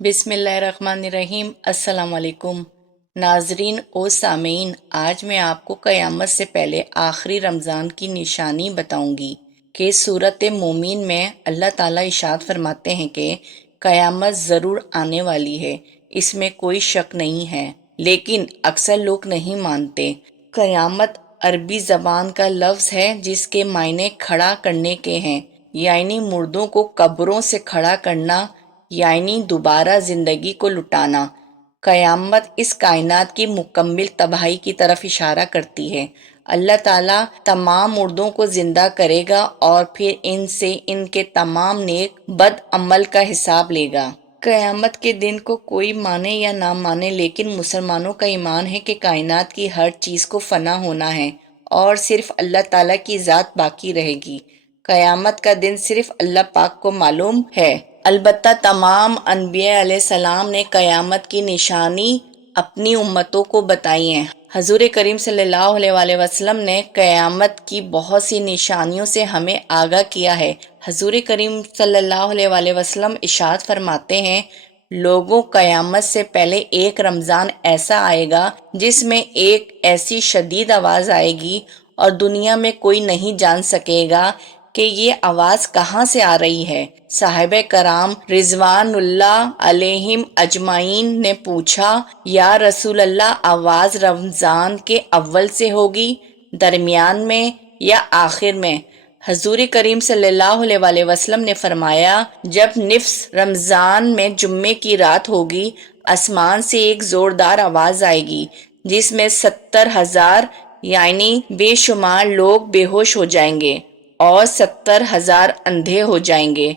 بسم اللہ الرحمن الرحیم۔ السلام علیکم ناظرین و سامعین، آج میں آپ کو قیامت سے پہلے آخری رمضان کی نشانی بتاؤں گی کہ سورۃ مومن میں اللہ تعالیٰ ارشاد فرماتے ہیں کہ قیامت ضرور آنے والی ہے، اس میں کوئی شک نہیں ہے، لیکن اکثر لوگ نہیں مانتے۔ قیامت عربی زبان کا لفظ ہے جس کے معنی کھڑا کرنے کے ہیں، یعنی مردوں کو قبروں سے کھڑا کرنا، یعنی دوبارہ زندگی کو لٹانا۔ قیامت اس کائنات کی مکمل تباہی کی طرف اشارہ کرتی ہے۔ اللہ تعالیٰ تمام مردوں کو زندہ کرے گا اور پھر ان سے ان کے تمام نیک بد عمل کا حساب لے گا۔ قیامت کے دن کو کوئی مانے یا نہ مانے، لیکن مسلمانوں کا ایمان ہے کہ کائنات کی ہر چیز کو فنا ہونا ہے اور صرف اللہ تعالیٰ کی ذات باقی رہے گی۔ قیامت کا دن صرف اللہ پاک کو معلوم ہے۔ البتہ تمام انبیاء علیہ السلام نے قیامت کی نشانی اپنی امتوں کو بتائی ہیں۔ حضور کریم صلی اللہ علیہ وآلہ وسلم نے قیامت کی بہت سی نشانیوں سے ہمیں آگاہ کیا ہے۔ حضور کریم صلی اللہ علیہ وآلہ وسلم ارشاد فرماتے ہیں، لوگوں، قیامت سے پہلے ایک رمضان ایسا آئے گا جس میں ایک ایسی شدید آواز آئے گی اور دنیا میں کوئی نہیں جان سکے گا کہ یہ آواز کہاں سے آ رہی ہے۔ صحابہ کرام رضوان اللہ علیہم اجمعین نے پوچھا، یا رسول اللہ، آواز رمضان کے اول سے ہوگی، درمیان میں یا آخر میں؟ حضور کریم صلی اللہ علیہ وآلہ وسلم نے فرمایا، جب نصف رمضان میں جمعے کی رات ہوگی، آسمان سے ایک زوردار آواز آئے گی جس میں 70,000 یعنی بے شمار لوگ بے ہوش ہو جائیں گے اور 70,000 اندھے ہو جائیں گے،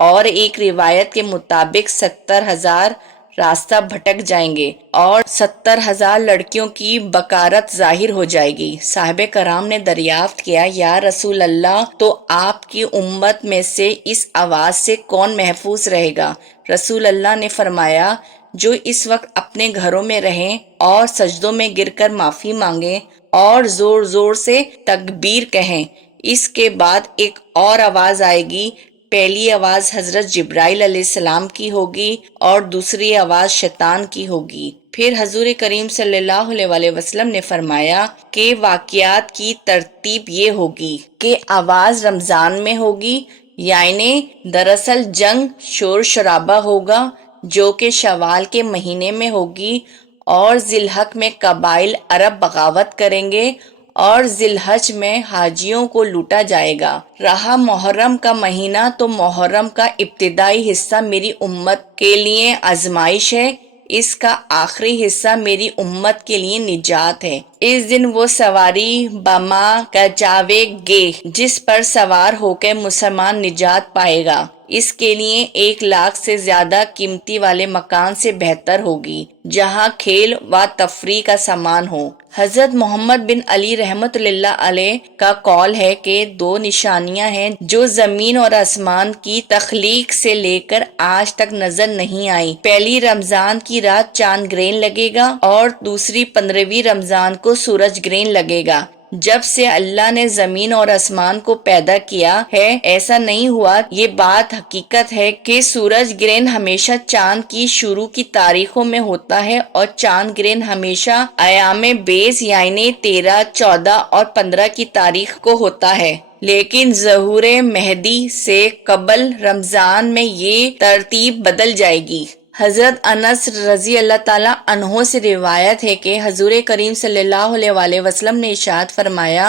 اور ایک روایت کے مطابق 70,000 راستہ بھٹک جائیں گے اور 70,000 لڑکیوں کی بکارت ظاہر ہو جائے گی۔ صحابہ کرام نے دریافت کیا، یا رسول اللہ، تو آپ کی امت میں سے اس آواز سے کون محفوظ رہے گا؟ رسول اللہ نے فرمایا، جو اس وقت اپنے گھروں میں رہیں اور سجدوں میں گر کر معافی مانگیں اور زور زور سے تکبیر کہیں۔ اس کے بعد ایک اور آواز آئے گی، پہلی آواز حضرت جبرائیل علیہ السلام کی ہوگی اور دوسری آواز شیطان کی ہوگی۔ پھر حضور کریم صلی اللہ علیہ وآلہ وسلم نے فرمایا کہ واقعات کی ترتیب یہ ہوگی کہ آواز رمضان میں ہوگی، یعنی دراصل جنگ شور شرابہ ہوگا جو کہ شوال کے مہینے میں ہوگی، اور ذی الحج میں قبائل عرب بغاوت کریں گے اور ذی الحج میں حاجیوں کو لوٹا جائے گا۔ رہا محرم کا مہینہ، تو محرم کا ابتدائی حصہ میری امت کے لیے آزمائش ہے، اس کا آخری حصہ میری امت کے لیے نجات ہے۔ اس دن وہ سواری بما کا جاوے گے جس پر سوار ہو کے مسلمان نجات پائے گا، اس کے لیے 1,00,000 سے زیادہ قیمتی والے مکان سے بہتر ہوگی جہاں کھیل و تفریح کا سامان ہو۔ حضرت محمد بن علی رحمۃ اللہ علیہ کا قول ہے کہ 2 نشانیاں ہیں جو زمین اور آسمان کی تخلیق سے لے کر آج تک نظر نہیں آئی۔ پہلی رمضان کی رات چاند گرہن لگے گا اور دوسری 15ویں رمضان کو سورج گرہن لگے گا۔ جب سے اللہ نے زمین اور آسمان کو پیدا کیا ہے، ایسا نہیں ہوا۔ یہ بات حقیقت ہے کہ سورج گرہن ہمیشہ چاند کی شروع کی تاریخوں میں ہوتا ہے، اور چاند گرہن ہمیشہ ایام بیض یعنی 13، 14 اور 15 کی تاریخ کو ہوتا ہے، لیکن ظہور مہدی سے قبل رمضان میں یہ ترتیب بدل جائے گی۔ حضرت انس رضی اللہ تعالیٰ عنہ سے روایت ہے کہ حضور کریم صلی اللہ علیہ وآلہ وسلم نے ارشاد فرمایا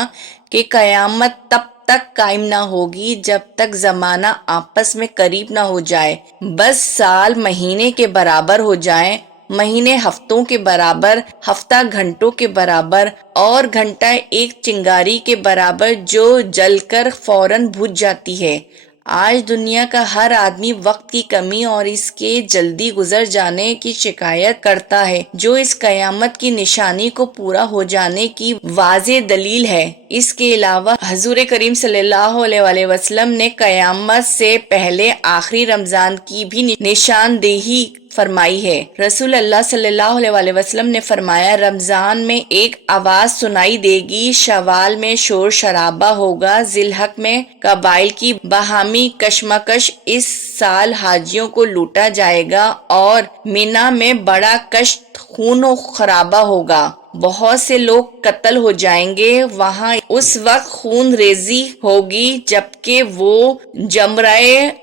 کہ قیامت تب تک قائم نہ ہوگی جب تک زمانہ آپس میں قریب نہ ہو جائے، بس سال مہینے کے برابر ہو جائیں، مہینے ہفتوں کے برابر، ہفتہ گھنٹوں کے برابر، اور گھنٹہ ایک چنگاری کے برابر جو جل کر فوراً بجھ جاتی ہے۔ آج دنیا کا ہر آدمی وقت کی کمی اور اس کے جلدی گزر جانے کی شکایت کرتا ہے، جو اس قیامت کی نشانی کو پورا ہو جانے کی واضح دلیل ہے۔ اس کے علاوہ حضور کریم صلی اللہ علیہ وسلم نے قیامت سے پہلے آخری رمضان کی بھی نشاندہی فرمائی ہے۔ رسول اللہ صلی اللہ علیہ وسلم نے فرمایا، رمضان میں ایک آواز سنائی دے گی، شوال میں شور شرابہ ہوگا، ذی الحج میں قبائل کی باہمی کشمکش، اس سال حاجیوں کو لوٹا جائے گا، اور مینا میں بڑا کشت خون و خرابہ ہوگا، بہت سے لوگ قتل ہو جائیں گے، وہاں اس وقت خون ریزی ہوگی جبکہ وہ جمرہ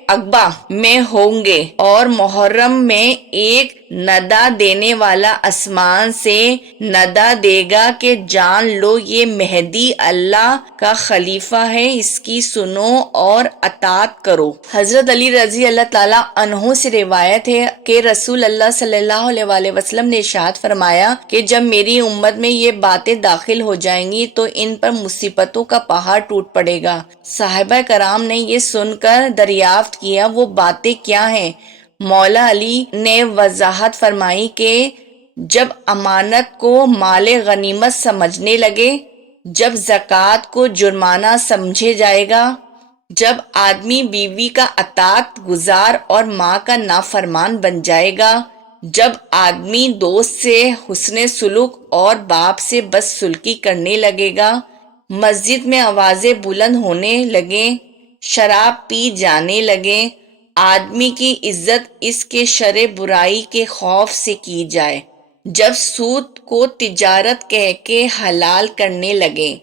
عقبہ میں ہوں گے، اور محرم میں ایک ندا دینے والا آسمان سے ندا دے گا کہ جان لو یہ مہدی اللہ کا خلیفہ ہے، اس کی سنو اور اطاعت کرو۔ حضرت علی رضی اللہ تعالیٰ عنہ سے روایت ہے کہ رسول اللہ صلی اللہ علیہ وسلم نے ارشاد فرمایا کہ جب میری امت میں یہ باتیں داخل ہو جائیں گی تو ان پر مصیبتوں کا پہاڑ ٹوٹ پڑے گا۔ صحابہ کرام نے یہ سن کر دریافت کیا، وہ باتیں کیا ہیں؟ مولا علی نے وضاحت فرمائی کہ جب امانت کو مال غنیمت سمجھنے لگے، جب زکوٰۃ کو جرمانہ سمجھے جائے گا، جب آدمی بیوی کا اطاعت گزار اور ماں کا نافرمان بن جائے گا، جب آدمی دوست سے حسن سلوک اور باپ سے بدسلوکی کرنے لگے گا، مسجد میں آوازیں بلند ہونے لگیں، شراب پی جانے لگیں، آدمی کی عزت اس کے شر برائی کے خوف سے کی جائے، جب سود کو تجارت کہہ کے حلال کرنے لگیں،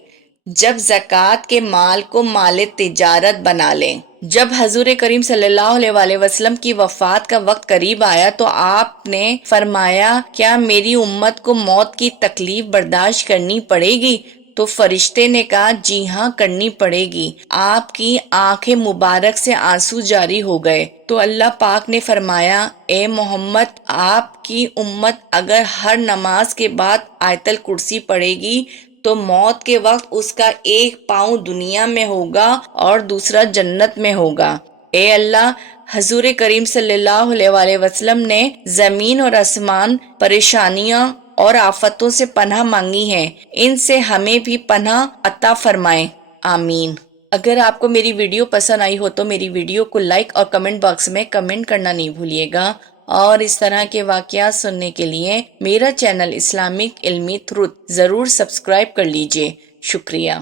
جب زکوٰۃ کے مال کو مال تجارت بنا لیں۔ جب حضور کریم صلی اللہ علیہ وسلم کی وفات کا وقت قریب آیا تو آپ نے فرمایا، کیا میری امت کو موت کی تکلیف برداشت کرنی پڑے گی؟ تو فرشتے نے کہا، جی ہاں کرنی پڑے گی۔ آپ کی آنکھیں مبارک سے آنسو جاری ہو گئے تو اللہ پاک نے فرمایا، اے محمد، آپ کی امت اگر ہر نماز کے بعد آیت الکرسی پڑھے گی تو موت کے وقت اس کا ایک پاؤں دنیا میں ہوگا اور دوسرا جنت میں ہوگا۔ اے اللہ، حضور کریم صلی اللہ علیہ وسلم نے زمین اور آسمان پریشانیاں اور آفتوں سے پناہ مانگی ہے، ان سے ہمیں بھی پناہ عطا فرمائیں، آمین۔ اگر آپ کو میری ویڈیو پسند آئی ہو تو میری ویڈیو کو لائک اور کمنٹ باکس میں کمنٹ کرنا نہیں بھولیے گا، اور اس طرح کے واقعات سننے کے لیے میرا چینل اسلامک علمی تھروت ضرور سبسکرائب کر لیجئے۔ شکریہ۔